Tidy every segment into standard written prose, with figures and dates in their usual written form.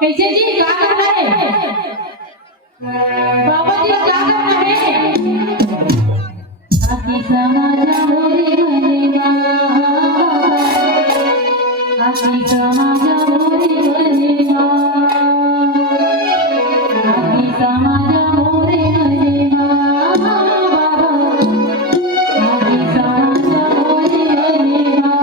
कैसे जी क्या कर रहे हैं बाबा जी क्या कर रहे हैं आखी समाजा मोरे बनेवा आखी समाजा मोरे बनेवा आखी समाजा मोरे बनेवा बाबा आखी समाजा मोरे बनेवा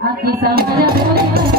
Aquí estamos